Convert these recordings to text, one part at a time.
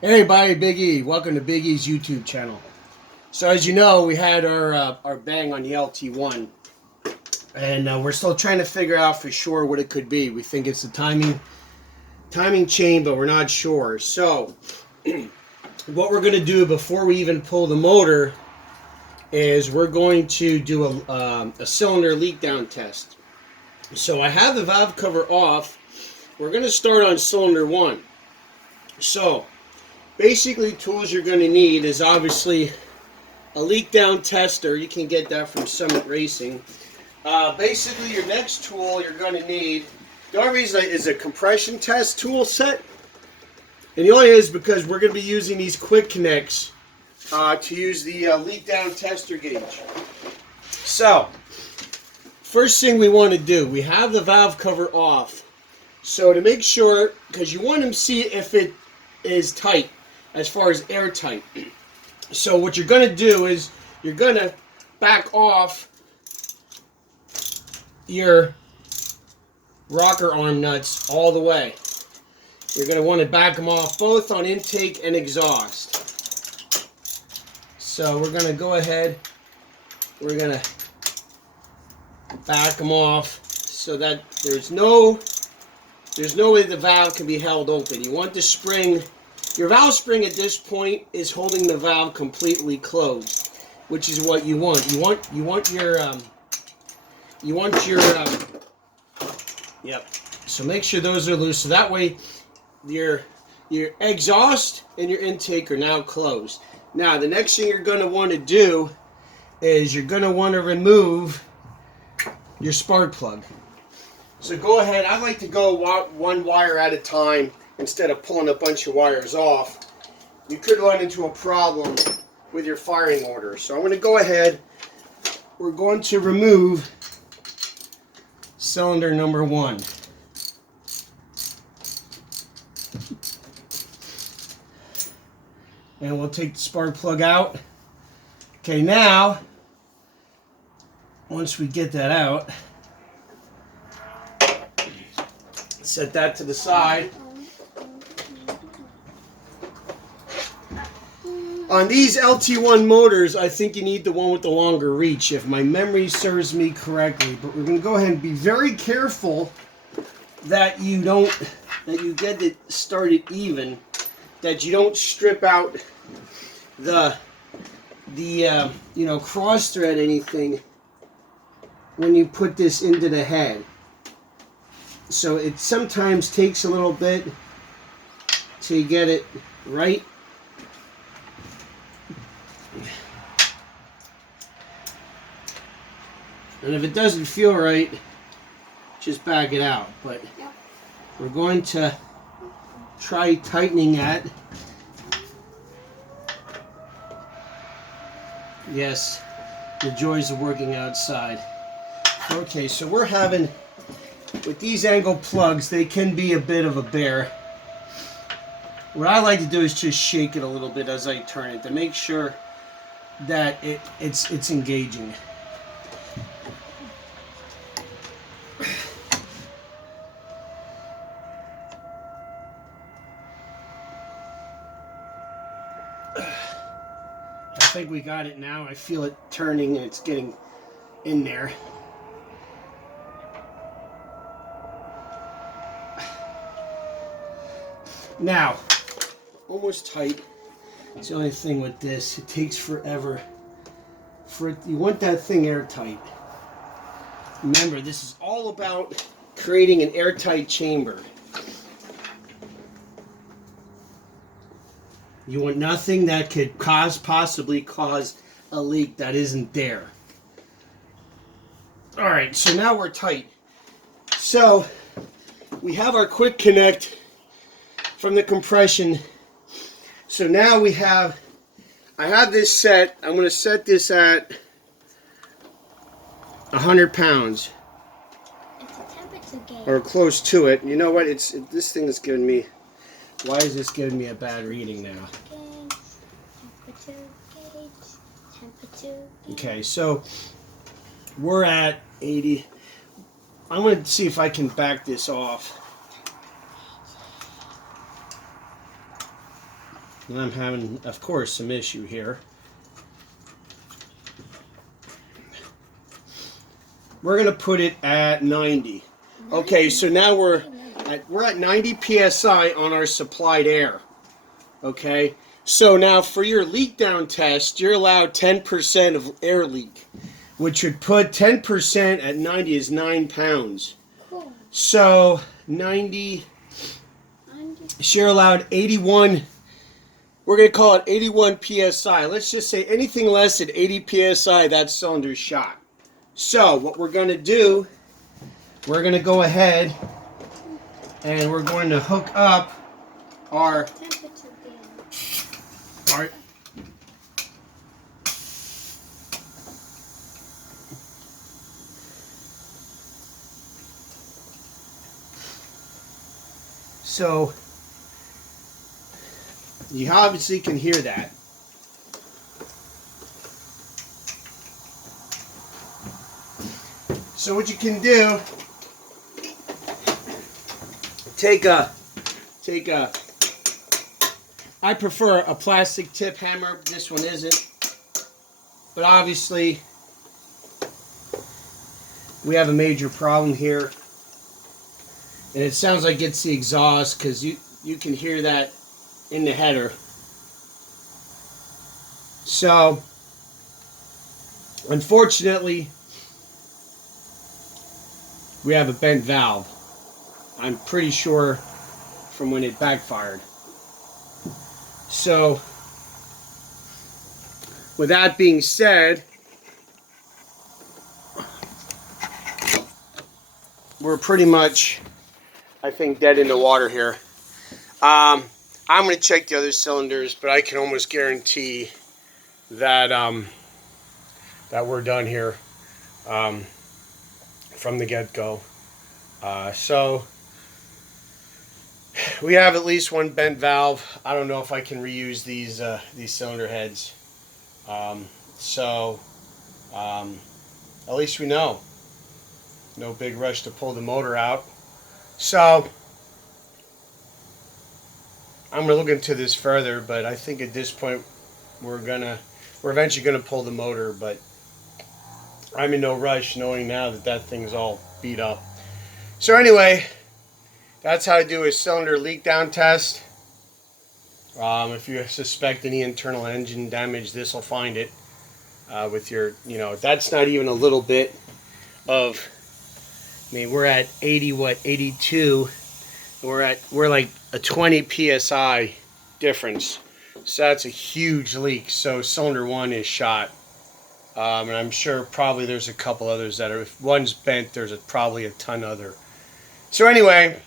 Hey everybody, Big E. Welcome to Big E's YouTube channel. So as you know, we had our bang on the LT-1, and we're still trying to figure out for sure what it could be. We think it's the timing chain, but we're not sure. So what we're going to do before we even pull the motor is we're going to do a cylinder leak down test. So I have the valve cover off. We're going to start on cylinder 1. So basically, tools you're going to need is obviously a leak down tester. You can get that from Summit Racing. Basically, your next tool you're going to need, the only reason is a compression test tool set. And the only is because we're going to be using these quick connects to use the leak down tester gauge. So, first thing we want to do, we have the valve cover off. So to make sure, because you want to see if it is tight, as far as airtight. So what you're going to do is you're going to back off your rocker arm nuts all the way. You're going to want to back them off both on intake and exhaust. So we're going to go ahead, we're going to back them off so that there's no way the valve can be held open. You want the spring. Your valve spring at this point is holding the valve completely closed, which is what you want. You want your yep. So make sure those are loose, so that way your exhaust and your intake are now closed. Now the next thing you're going to want to do is you're going to want to remove your spark plug. So go ahead. I like to go one wire at a time instead of pulling a bunch of wires off. You could run into a problem with your firing order. So I'm going to go ahead. We're going to remove cylinder number 1. And we'll take the spark plug out. Okay, now, once we get that out, set that to the side. On these LT-1 motors, I think you need the one with the longer reach, if my memory serves me correctly. But we're going to go ahead and be very careful that you get it started even, that you don't strip out the cross thread anything when you put this into the head. So it sometimes takes a little bit to get it right. And if it doesn't feel right, just back it out. But we're going to try tightening that. Yes, the joys of working outside. Okay, so we're having, with these angle plugs, they can be a bit of a bear. What I like to do is just shake it a little bit as I turn it to make sure that it's engaging. I think we got it now. I feel it turning and it's getting in there. Now, almost tight. It's the only thing with this. It takes forever. You want that thing airtight. Remember, this is all about creating an airtight chamber. You want nothing that could possibly cause a leak that isn't there. Alright, so now we're tight. So, we have our quick connect from the compression. So now I have this set. I'm going to set this at 100 pounds. It's a temperature gauge. Or close to it. You know what? This thing is giving me, why is this giving me a bad reading now? Temperature gauge. Temperature gauge. Okay, so we're at 80. I'm going to see if I can back this off. And I'm having, of course, some issue here. We're going to put it at 90. Okay, so now we're at 90 psi on our supplied air. Okay, so now for your leak down test, you're allowed 10% of air leak, which would put 10% at 90 is 9 pounds. Cool. So 90, so you're allowed 81. We're going to call it 81 psi. Let's just say anything less than 80 psi, that cylinder's shot. So what we're going to do, we're going to go ahead and we're going to hook up our so you obviously can hear that. So what you can do, take a, I prefer a plastic tip hammer. This one isn't. But obviously, we have a major problem here. And it sounds like it's the exhaust because you can hear that in the header. So, unfortunately, we have a bent valve. I'm pretty sure from when it backfired. So, with that being said, we're pretty much, I think, dead in the water here. I'm going to check the other cylinders, but I can almost guarantee that that we're done here from the get-go. So we have at least one bent valve. I don't know if I can reuse these cylinder heads. At least we know. No big rush to pull the motor out. So I'm gonna look into this further, but I think at this point we're eventually gonna pull the motor, but I'm in no rush knowing now that that thing's all beat up. So anyway, that's how to do a cylinder leak down test. If you suspect any internal engine damage, this will find it. With your, that's not even a little bit of, we're at 82. We're like a 20 psi difference. So that's a huge leak. So cylinder 1 is shot. And I'm sure probably there's a couple others that are, if one's bent, there's probably a ton other. So anyway,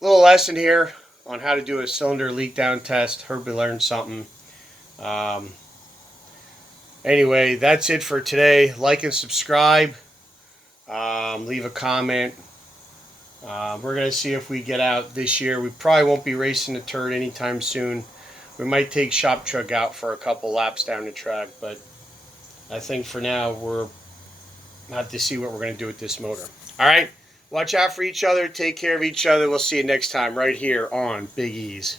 little lesson here on how to do a cylinder leak down test. Hope you learned something. Anyway, that's it for today. Like and subscribe. Leave a comment. We're going to see if we get out this year. We probably won't be racing the turd anytime soon. We might take Shop Truck out for a couple laps down the track, but I think for now we'll have to see what we're going to do with this motor. All right, watch out for each other. Take care of each other. We'll see you next time right here on Big E's.